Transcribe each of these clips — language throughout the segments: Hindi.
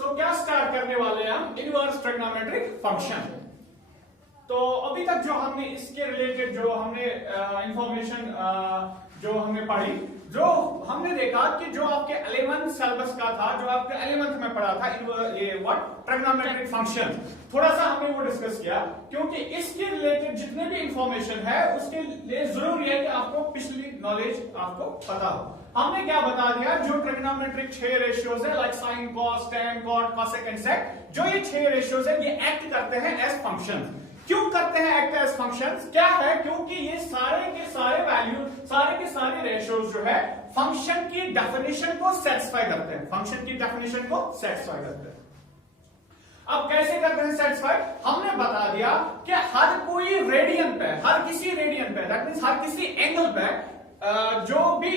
सो क्या स्टार्ट करने वाले हैं हम इनवर्स ट्रिग्नोमेट्रिक फंक्शन। तो अभी तक जो हमने इसके रिलेटेड जो हमने इंफॉर्मेशन जो हमने पढ़ी, जो हमने देखा कि जो आपके 11th सिलेबस का था, जो आपके 11th में पढ़ा था ये व्हाट ट्रिग्नोमेट्रिक फंक्शन, थोड़ा सा हमने वो डिस्कस किया क्योंकि इसके रिलेटेड जितने भी इंफॉर्मेशन है उसके लिए जरूरी है कि आपको पिछली नॉलेज आपको पता हो। हमने क्या बता दिया, जो ट्रिग्नोमेट्रिक 6 रेशियोज है like sine, cos, tan, cot, cosec and sec, जो ये 6 रेशियोज है ये एक्ट करते हैं एज फंक्शन। क्यों करते हैं एक्ट एज फंक्शंस? क्या है, क्योंकि ये सारे के सारे वैल्यू, सारे के सारे रेशियोज जो है फंक्शन की डेफिनेशन को सेटिस्फाई करते हैं, फंक्शन की डेफिनेशन को सेटिस्फाई करते हैं। अब कैसे करते हैं सेटिस्फाई? हमने बता दिया कि हर कोई रेडियन पे, हर किसी रेडियन पे, दैट मींस हर किसी एंगल पे जो भी,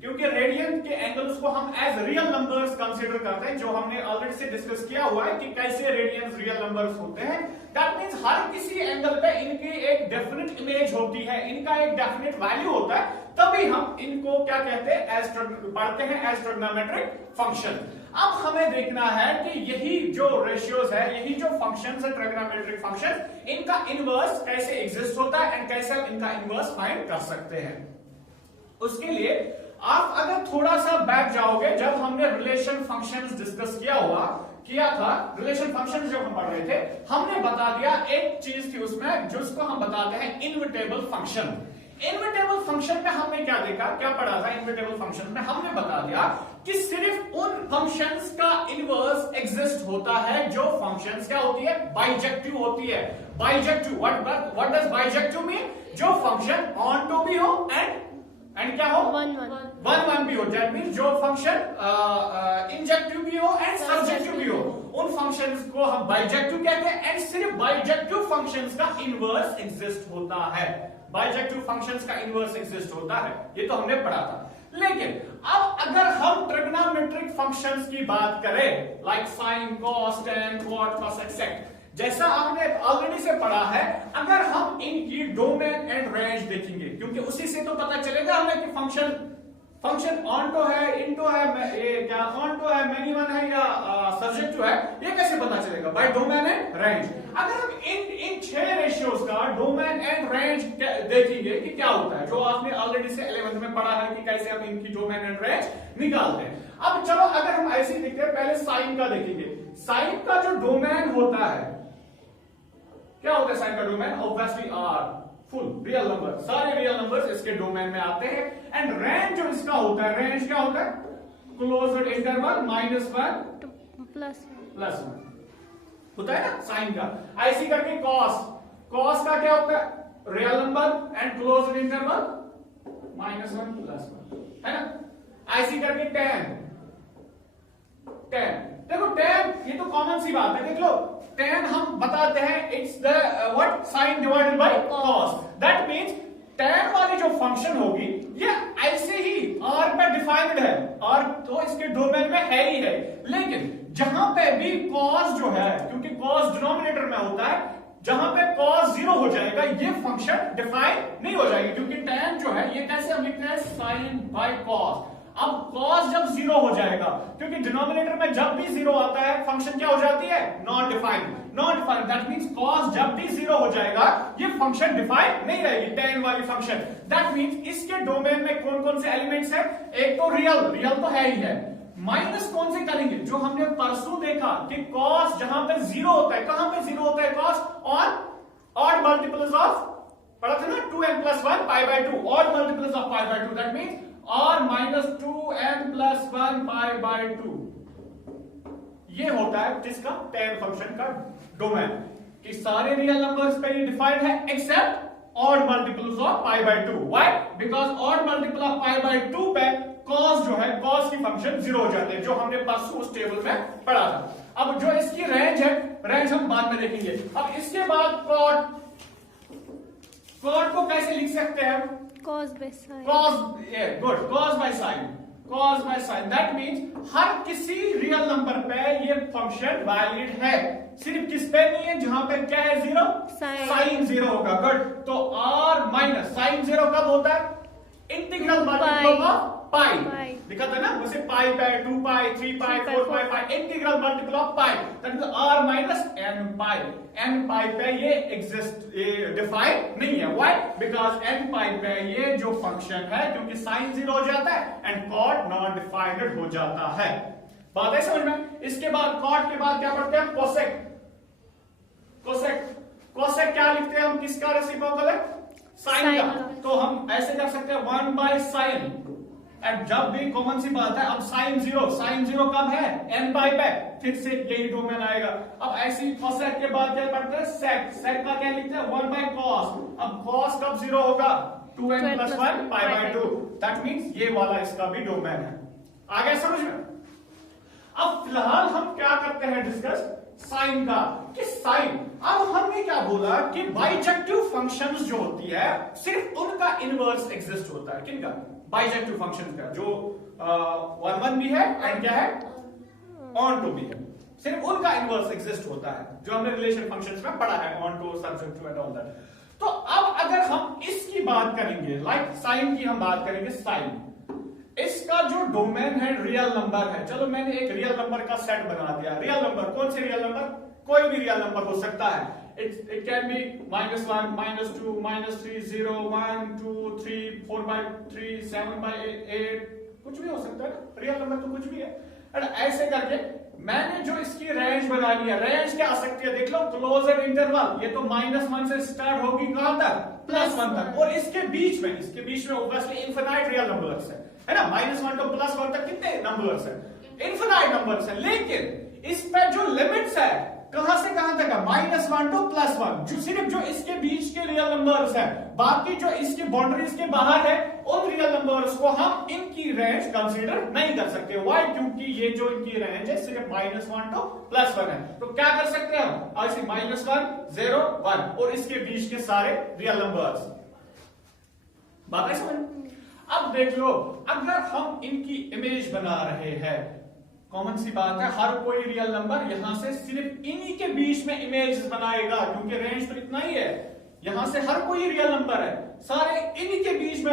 क्योंकि रेडियन के एंगल्स को हम एज रियल नंबर्स कंसीडर करते हैं, जो हमने ऑलरेडी से डिस्कस किया हुआ है कि कैसे रेडियंस रियल नंबर्स होते हैं। दैट मींस हर किसी एंगल पे इनकी एक डेफिनेट इमेज होती है, इनका एक डेफिनेट वैल्यू होता है, तभी हम इनको क्या कहते हैं, एज पढ़ते हैं एज ट्रिग्नोमेट्रिक फंक्शन। अब हमें देखना है कि यही जो रेशियोज है, यही जो फंक्शंस है ट्रिग्नोमेट्रिक फंक्शन, इनका इनवर्स कैसे एग्जिस्ट होता है एंड कैसे हम इनका इनवर्स फाइंड कर सकते हैं। उसके लिए आप अगर थोड़ा सा बैक जाओगे, जब हमने रिलेशन फंक्शंस डिस्कस किया था, रिलेशन फंक्शंस जब हम पढ़ रहे थे, हमने बता दिया एक चीज थी उसमें जिसको हम बताते हैं इनविटेबल फंक्शन। इनविटेबल फंक्शन में हमने क्या देखा, क्या पढ़ा था? इनविटेबल फंक्शन में हमने बता दिया कि सिर्फ उन फंक्शंस का इनवर्स एग्जिस्ट होता है जो फंक्शंस क्या होती है, बाइजेक्टिव होती है। Bijective, what does bijective mean? जो फंक्शन ऑन टू भी हो एंड क्या हो, वन भी हो। दैट मींस जो फंक्शन इंजेक्टिव भी हो एंड सब्जेक्टिव भी हो, उन फंक्शंस को हम बाइजेक्टिव कहते हैं। एंड सिर्फ बाइजेक्टिव फंक्शंस का इनवर्स एग्जिस्ट होता है, बाइजेक्टिव फंक्शंस का इनवर्स एग्जिस्ट होता है, ये तो हमने पढ़ा था। लेकिन अब अगर हम ट्रिग्नोमेट्रिक फंक्शंस की बात करें like sine, cos, tan, cot, cosec, sec, जैसा आपने ऑलरेडी से पढ़ा है, अगर हम इनकी डोमेन एंड रेंज देखेंगे, क्योंकि उसी से तो पता चलेगा हमें कि फंक्शन ऑनटो है, इनटो है, ये क्या ऑनटो है, मैनी वन है या सब्जेक्टिव है, ये कैसे पता चलेगा? By domain and range. अगर हम इन 6 रेशियोज का डोमेन एंड रेंज देखेंगे कि क्या होता है, जो आपने ऑलरेडी से 11th में पढ़ा है कि कैसे हम इनकी डोमेन एंड रेंज निकालते हैं। अब चलो अगर हम ऐसे देखते हैं, पहले साइन का देखेंगे। साइन का जो डोमेन होता है, क्या होता है साइन का domain? Obviously R, full real number, सारे रियल नंबर्स इसके डोमेन में आते हैं। एंड रेंज जो इसका होता है, रेंज क्या होता है? क्लोज्ड इंटरवल -1 प्लस 1 होता है ना साइन का। ऐसी करके कॉस का क्या होता है? Real number and closed interval -1 plus 1, है ना। ऐसी करके टैन देखो, टैन ये तो कॉमन सी बात है, देख लो, टैन हम बताते हैं it's the what, sine divided by cos. That means tan वाली जो फंक्शन होगी ये ऐसे ही आर पे डिफाइंड है, और तो इसके डोमेन में है ही है। लेकिन जहां पे भी कॉस जो है, क्योंकि कॉस डिनोमिनेटर में होता है, जहां पे कॉस 0 हो जाएगा ये फंक्शन डिफाइन नहीं हो जाएगी, क्योंकि टैन जो है ये कैसे हम लिखते हैं, साइन बाय कॉस। अब cos जब 0 हो जाएगा, क्योंकि डिनोमिनेटर में जब भी 0 आता है फंक्शन क्या हो जाती है, non defined. That means cos जब भी 0 हो जाएगा ये फंक्शन डिफाइंड नहीं रहेगी, tan वाली फंक्शन। दैट मींस इसके डोमेन में कौन कौन से एलिमेंट्स हैं? एक तो रियल तो है ही है, माइनस कौन से करेंगे? जो हमने परसों देखा कि cos जहां पे 0 होता है, कहां पे 0 होता है cos? ऑड मल्टीपल्स ऑफ, पढ़ा था ना, 2n+1 π/2, odd multiples of π/2, that means और -2n+1 π/2, ये होता है जिसका tan फंक्शन का डोमेन, कि सारे रियल नंबर्स पे ये डिफाइंड है except odd multiples of π/2। Why? Because odd multiple of π/2 पे cos जो है, cos की फंक्शन 0 हो जाते हैं, जो हमने परसों उस टेबल में पढ़ा था। अब जो इसकी रेंज है, रेंज हम बाद में देखेंगे। अब इसके बाद कॉट को कैसे लिख सकते हैं? cos by sin। That means हर किसी रियल नंबर पे ये फंक्शन वैलिड है, सिर्फ किस पे नहीं है? जहां पे क्या है, 0, साइन 0 होगा। गुड। तो r माइनस साइन 0 कब होता है? इंटीग्रल मल्टीपल ऑफ पाई लिखा था ना, वैसे पाई पे 2 pi 3 pi 4 pi pi integral multiple of pi that is r minus n pi. n pi पे ये एग्जिस्ट, ये डिफाइन नहीं है। व्हाई? बिकॉज n पाई पे ये जो फंक्शन है, क्योंकि साइन 0 हो जाता है एंड कॉट नॉन डिफाइंड हो जाता है। बात है समझ में? इसके बाद कॉट के बाद क्या पढ़ते हैं? कोसेक। कोसेक, कोसेक क्या लिखते हैं हम? किसका रेसिप्रोकल है? साइन का। तो हम ऐसे कर सकते हैं 1 बाय साइन। एंड जब भी कॉमन सी बात है, अब साइन 0 कब है? n पाई पे, फिर से यही डोमेन आएगा। अब ऐसी कोसेक के बाद क्या पढ़ते हैं? सेक। सेक का क्या लिखते हैं? 1 बाय कॉस। अब कॉस कब 0 होगा? 2n plus 1 pi by 2। That means ये वाला इसका भी डोमेन है। आ गया समझ में? अब फिलहाल हम क्या करते हैं डिस्कस? साइन का, कि साइन, अब हमने क्या बोला कि बाइजेक्टिव फंक्शंस जो होती है सिर्फ उनका इनवर्स एग्जिस्ट होता है। किनका? बाइजेक्टिव फंक्शंस का, जो 1 भी है एंड क्या है? ऑन टू भी है। सिर्फ उनका इनवर्स एग्जिस्ट होता है, जो हमने रिलेशन फंक्शंस में पढ़ा है, onto, subject to and all that. तो अब अगर हम इसकी बात करेंगे, लाइक साइन की हम बात करेंगे, साइन, इसका जो डोमेन है रियल नंबर है। चलो मैंने एक रियल नंबर का सेट बना दिया। रियल नंबर, कौन से रियल नंबर? कोई भी रियल नंबर हो सकता है। इट कैन बी -1, -2, -3, 0, 1, 2, 3, 4/3, 7/8, कुछ भी हो सकता है ना। रियल नंबर तो कुछ भी है। और ऐसे करके मैंने जो इसकी रेंज बना ली है, रेंज क्या आ सकती है? देख लो, क्लोजर इंटरवल, ये तो -1 से स्टार्ट होगी कहां तक? +1 तक। और इसके बीच में ऑब्वियसली इनफिनाइट रियल नंबर्स है ना। -1 to +1 तक कितने नंबर्स है? इनफिनाइट नंबर्स है। लेकिन इस पे जो लिमिट्स है, कहां से कहां तक है? -1 to +1, जो सिर्फ जो इसके बीच के रियल नंबर्स है। बाकी जो इसकी बाउंड्रीज के बाहर है, उन रियल नंबर्स को हम इनकी रेंज कंसीडर नहीं कर सकते। व्हाई? क्योंकि ये जो इनकी रेंज है सिर्फ -1 to +1 है। तो क्या कर सकते हैं हम? ऐसे -1, 0, 1 और इसके बीच के सारे रियल नंबर्स। बात है समझ? अब देख लो, अगर हम इनकी इमेज बना रहे हैं, कॉमन सी बात है, हर कोई रियल नंबर यहां से सिर्फ इन्हीं के बीच में इमेज बनाएगा, क्योंकि रेंज तो इतना ही है। यहां से हर कोई रियल नंबर है, सारे इन्हीं के बीच में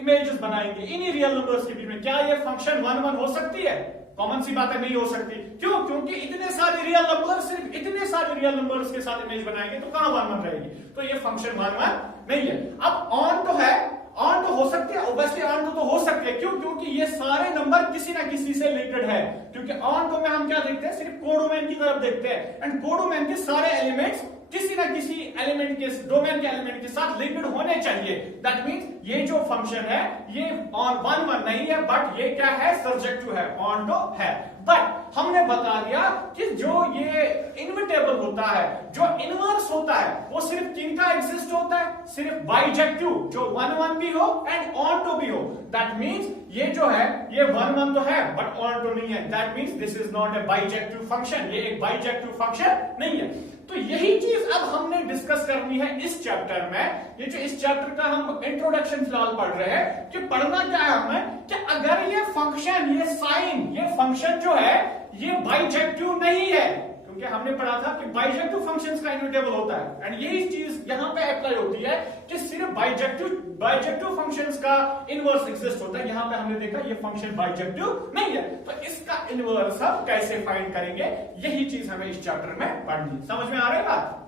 इमेजेस बनाएंगे, इन्हीं रियल नंबर्स के बीच में। क्या ये फंक्शन 1 हो सकती है? कॉमन सी बात है, नहीं हो सकती। क्यों? क्योंकि इतने सारे रियल नंबर्स, सिर्फ इतने सारे रियल नंबर्स के साथ इमेज बनाएंगे तो कहां 1 रहेगी? तो ये फंक्शन 1 नहीं है। अब ऑन तो है, ऑन तो हो सकती है, ऑब्वियसली ऑन तो हो सकती है। क्यों? क्योंकि ये सारे नंबर किसी ना किसी से रिलेटेड है। क्योंकि ऑन तो में हम क्या देखते हैं? सिर्फ कोडोमेन की तरफ देखते हैं, एंड कोडोमेन के सारे एलिमेंट्स किसी ना किसी एलिमेंट के, डोमेन के एलिमेंट के साथ लिंक्ड होने चाहिए। दैट मींस ये जो फंक्शन है ये ऑन 1 नहीं है, बट ये क्या है? सर्जेक्टिव है, ऑन तो है। बट हमने बता दिया कि जो ये इनविटेबल होता है, जो इनवर्स होता है, वो सिर्फ किनका एग्जिस्ट होता है? सिर्फ बाइजेक्टिव, जो 1 भी हो एंड ऑन टू भी हो। दैट मींस ये जो है ये 1 तो है बट ऑन टू नहीं है। That means this is not a bijective function, ये एक बाइजेक्टिव फंक्शन नहीं है। तो यही चीज अब हमने डिस्कस करनी है इस चैप्टर में। ये जो इस चैप्टर का हम इंट्रोडक्शन फिलहाल पढ़ रहे हैं, कि पढ़ना क्या है हमें, कि अगर ये फंक्शन, ये साइन, ये फंक्शन जो है ये बाइजेक्टिव नहीं है, क्योंकि हमने पढ़ा था कि बाइजेक्टिव फंक्शंस का इनविटेबल होता है, एंड यही चीज यहां पे अप्लाई होती है कि सिर्फ बाइजेक्टिव फंक्शंस का इनवर्स एग्जिस्ट होता है। यहां पे हमने देखा ये फंक्शन बाइजेक्टिव नहीं है, तो इसका इनवर्स हम कैसे फाइंड करेंगे, यही चीज हमें इस चैप्टर में पढ़नी। समझ में आ रही है बात?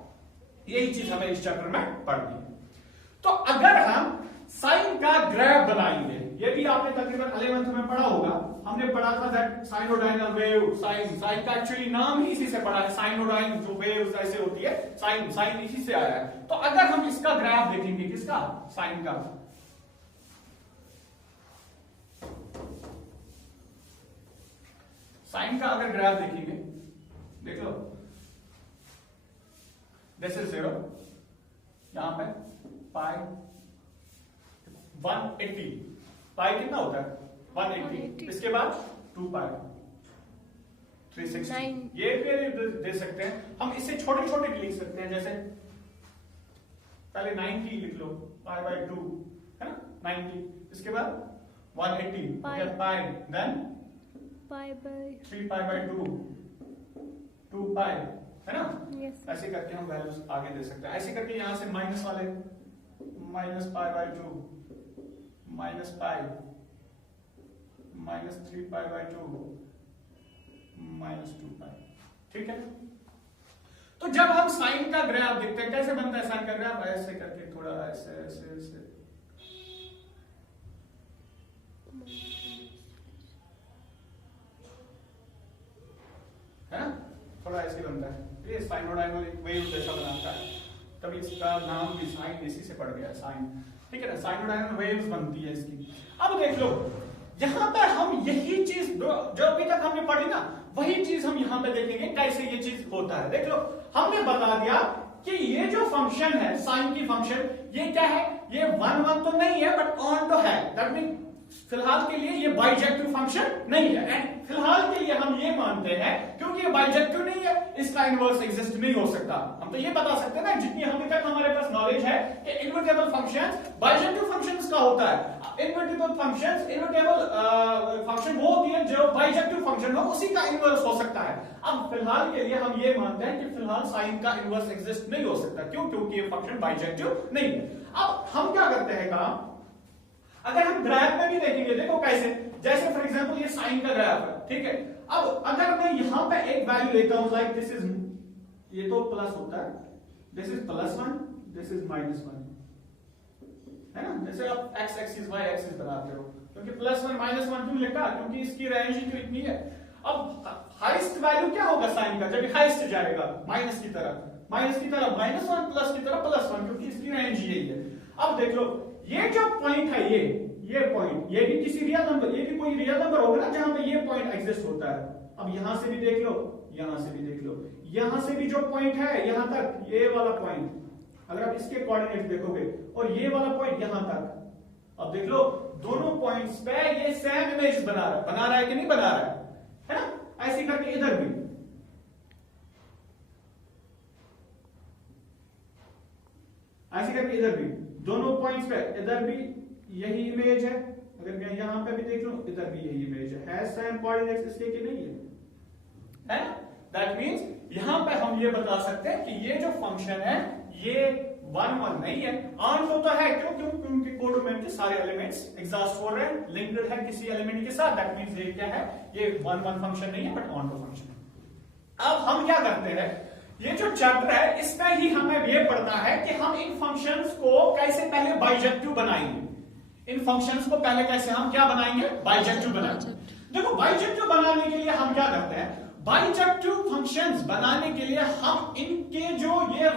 यही चीज हमें इस चैप्टर में पढ़नी। तो अगर हम साइन का ग्राफ बनाएंगे, ये भी आपने तकरीबन 11th में पढ़ा होगा। हमने पढ़ा था दैट साइनोडाइनल वेव, साइन का एक्चुअली नाम ही इसी से पढ़ा है, साइनोडाइन, जो वेव्स ऐसे होती है, साइन इसी से आया है। तो अगर हम इसका ग्राफ देखेंगे, किसका? साइन का, साइन का अगर ग्राफ देखेंगे, देख लो, दिस इज 0, यहां पे पाई 180, पाई कितना होता है? 180। इसके बाद 2 पाई 360। ये भी दे सकते हैं हम, इससे छोटे छोटे लिख सकते हैं, जैसे पहले 90 लिख लो, पाई बाय 2 है ना, 90। इसके बाद 180 pi, then pi by 3 pi by 2 pi, है ना। ऐसे करके हम वैल्यूज आगे दे सकते हैं। ऐसे करके यहां से माइनस वाले, -पाई बाय 2, -पाई, -3π/2 -2π। ठीक है। तो जब हम साइन का ग्राफ देखते हैं, कैसे बनता है साइन का ग्राफ? ऐसे करके, थोड़ा ऐसे ऐसे ऐसे, है ना, थोड़ा ऐसे बनता है। ये साइनोडायनल वेव जैसा बनाता है, तभी इसका नाम भी साइन इसी से पड़ गया, साइन। ठीक है ना, साइनोडायनल वेव्स बनती है इसकी। अब देख लो, यहां पर हम यही चीज जो अभी तक हमने पढ़ी ना, वही चीज हम यहां पे देखेंगे कैसे ये चीज होता है। देख लो, हमने बता दिया कि ये जो फंक्शन है साइन की फंक्शन, ये क्या है? ये 1 1 तो नहीं है, बट ऑन तो है। दैट मीन फिलहाल के लिए ये बाइजेक्टिव फंक्शन नहीं है। एंड फिलहाल के लिए हम ये मानते हैं, क्योंकि ये बाइजेक्टिव नहीं है, इसका इनवर्स एग्जिस्ट नहीं हो सकता। हम तो ये बता सकते हैं ना, जितनी अभी तक हमारे पास नॉलेज है कि इनवर्टेबल फंक्शंस बाइजेक्टिव फंक्शंस का होता है। इनवर्टेबल फंक्शन वो होती है जो बाइजेक्टिव फंक्शन हो, उसी का इनवर्स हो सकता है। अब फिलहाल के लिए हम ये मानते हैं कि फिलहाल साइन का इनवर्स एग्जिस्ट नहीं हो सकता। क्यों? क्योंकि ये फंक्शन बाइजेक्टिव नहीं है। अब हम क्या करते हैं काम, अगर हम ग्राफ में भी देखेंगे, देखो कैसे, जैसे फॉर एग्जांपल ये साइन का ग्राफ है, ठीक है। अब अगर मैं यहां पे एक वैल्यू लेता हूं, लाइक दिस इज, ये तो प्लस होता है, दिस इज +1, दिस इज -1, है ना। जैसे आप x एक्सिस y एक्सिस बनाते हो, क्योंकि +1 -1 क्यों लिखा? क्योंकि इसकी रेंज ही तो इतनी है। अब हाईएस्ट वैल्यू क्या होगा साइन का? जब हाईएस्ट जाएगा माइनस की तरफ, -1 प्लस की तरफ +1, क्योंकि इसकी रेंज यही है। अब देख लो, ये जो पॉइंट है, ये पॉइंट, ये भी किसी रियल नंबर, ये भी कोई रियल नंबर होगा ना जहां पे ये पॉइंट एग्जिस्ट होता है। अब यहां से भी देख लो, यहां से भी देख लो, यहां से भी जो पॉइंट है यहां तक, ये वाला पॉइंट, अगर आप इसके कोऑर्डिनेट देखोगे, और ये वाला पॉइंट यहां तक, अब देख लो दोनों पॉइंट्स पे ये सेम इमेज बना रहा है कि नहीं बना रहा है ना। ऐसे करके इधर भी, ऐसे करके इधर भी, दोनों पॉइंट्स पे इधर भी यही इमेज है, अगर मैं यहां पे भी देख लूं, इधर भी यही इमेज है सेम कोऑर्डिनेट्स इसके कि नहीं है? दैट मींस यहां पे हम ये बता सकते हैं कि ये जो फंक्शन है ये 1 1 नहीं है, ऑन तो है। क्यों? क्योंकि कोडोमेन के सारे एलिमेंट्स एग्जॉस्ट हो रहे हैं, लिंक्ड है किसी एलिमेंट के साथ। दैट मींस ये क्या है? ये 1 1 फंक्शन नहीं है, बट ऑन टू फंक्शन। अब हम क्या करते हैं, ये जो चैप्टर है इसमें ही हमें ये पढ़ना है कि हम इन फंक्शंस को कैसे पहले बाइजेक्टिव बनाएंगे। इन फंक्शंस को पहले कैसे हम क्या बनाएंगे? बाइजेक्टिव बनाएंगे। देखो, बाइजेक्टिव बनाने के लिए हम क्या करते हैं, बाइजेक्टिव फंक्शंस बनाने के लिए हम इनके जो ये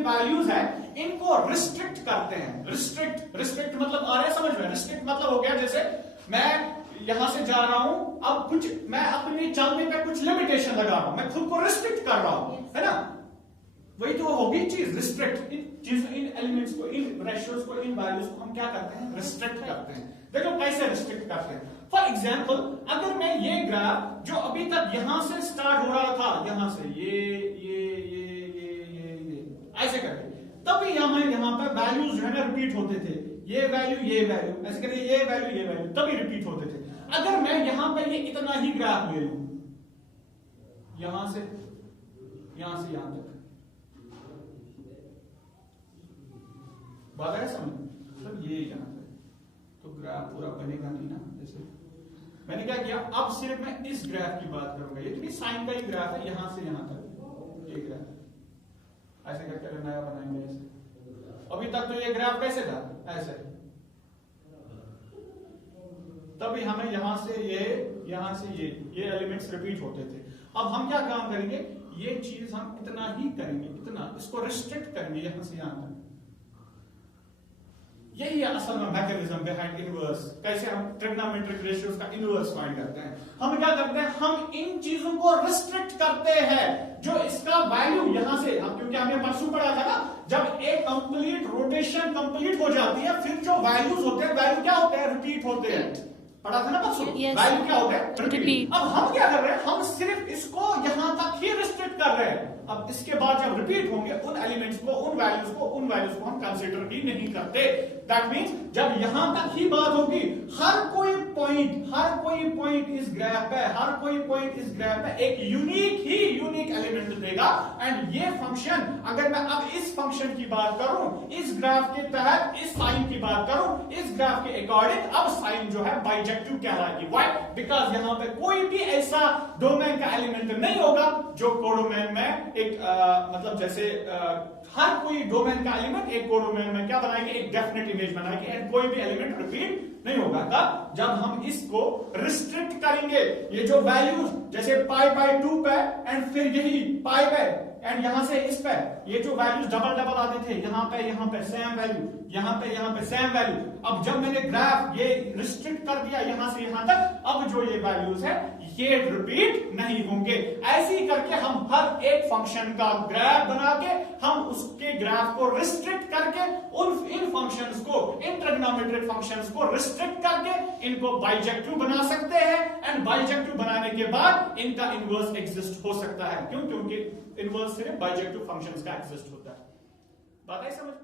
वैल्यूज है इनको रिस्ट्रिक्ट करते हैं। रिस्ट्रिक्ट मतलब आ रहा है समझ में? रिस्ट्रिक्ट मतलब हो गया, जैसे मैं यहां से जा रहा हूं, अब कुछ मैं अपने चलने पे कुछ लिमिटेशन लगा रहा हूं, मैं खुद को रिस्ट्रिक्ट कर रहा हूं, है ना। वही तो होगी चीज, रिस्ट्रिक्ट। इन एलिमेंट्स को, इन रेशियोज को, इन वैल्यूज को हम क्या करते हैं? रिस्ट्रिक्ट करते हैं। देखो कैसे रिस्ट्रिक्ट करते हैं। फॉर एग्जाम्पल, अगर मैं ये ग्राफ जो अभी तक यहां से स्टार्ट हो रहा था, यहां से ये ऐसे करके, तभी यहां पर वैल्यूज जो है ना रिपीट होते थे, ये वैल्यू ऐसे करके, ये वैल्यू तभी रिपीट होते थे। अगर मैं यहां पे ये इतना ही ग्राफ ले लूं, यहां से यहां तक, बात है समझ? मतलब ये यहां तक, तो ग्राफ पूरा बनेगा नहीं ना। जैसे मैंने क्या किया, अब सिर्फ मैं इस ग्राफ की बात करूंगा। ये तो साइन का ही ग्राफ है, यहां से यहां तक ये ग्राफ, ऐसे करके नया बनाएंगे। ऐसे अभी तक तो ये ग्राफ कैसे था? ऐसे, तभी हमें यहां से ये एलिमेंट्स रिपीट होते थे। अब हम क्या काम करेंगे, ये चीज हम इतना ही करेंगे, इतना, इसको रिस्ट्रिक्ट करेंगे यहां से यहां तक। यही है असल में मैकेनिज्म बिहाइंड इनवर्स। कैसे हम ट्रिग्नोमेट्रिक रेशियोज का इनवर्स फाइंड करते हैं। हम क्या करते हैं, हम इन चीजों को रिस्ट्रिक्ट करते हैं, जो इसका वैल्यू यहां से, क्योंकि हमने परसों पढ़ा था ना, जब एक कंप्लीट रोटेशन कंप्लीट हो जाती है, फिर जो वैल्यूज होते हैं, वैल्यू क्या होते हैं? रिपीट होते हैं। पढ़ा था ना परसों? वैल्यू क्या होता है? रिपीट। अब हम क्या कर रहे हैं, हम सिर्फ इसको यहां तक ही रिस्ट्रिक्ट कर रहे हैं। अब इसके बाद जब रिपीट होंगे, उन एलिमेंट्स को, उन वैल्यूज को हम कंसीडर ही नहीं करते। दैट मींस जब यहां तक ही बात होगी, हर कोई पॉइंट इस ग्राफ पे, हर कोई पॉइंट इस ग्राफ पे एक यूनिक एलिमेंट देगा। एंड ये फंक्शन, अगर मैं अब इस फंक्शन की बात करूं, इस ग्राफ के तहत इस साइन की बात करूं, इस ग्राफ के अकॉर्डिंग, अब साइन जो है बाइजेक्टिव कहलाएगी। व्हाई? बिकॉज यहां पे कोई भी ऐसा डोमेन का एलिमेंट नहीं होगा जो कोडोमेन में एक मतलब जैसे हर कोई डोमेन का एलिमेंट एक कोडोमेन में क्या बनाएंगे, एक डेफिनेट इमेज बनाएंगे, एंड कोई भी एलिमेंट रिपीट नहीं होगा। तब जब हम इसको रिस्ट्रिक्ट करेंगे, ये जो वैल्यूज जैसे पाई बाय 2 पे एंड फिर यही पाई पे एंड यहां से इस पे, ये जो वैल्यूज डबल आते थे, यहां पे सेम वैल्यू, यहां पे सेम वैल्यू। अब जब मैंने ग्राफ ये रिस्ट्रिक्ट कर दिया यहां से यहां तक, अब जो ये वैल्यूज है ये रिपीट नहीं होंगे। ऐसे ही करके हम हर एक फंक्शन का ग्राफ बना के, हम उसके ग्राफ को रिस्ट्रिक्ट करके इन फंक्शंस को, इन ट्रिग्नोमेट्रिक फंक्शंस को रिस्ट्रिक्ट करके इनको बाइजेक्टिव बना सकते हैं। एंड बाइजेक्टिव बनाने के बाद इनका इनवर्स एग्जिस्ट हो सकता है। क्यों? क्योंकि इनवर्स सिर्फ बाइजेक्टिव फंक्शंस का एग्जिस्ट होता है। बात आई समझ?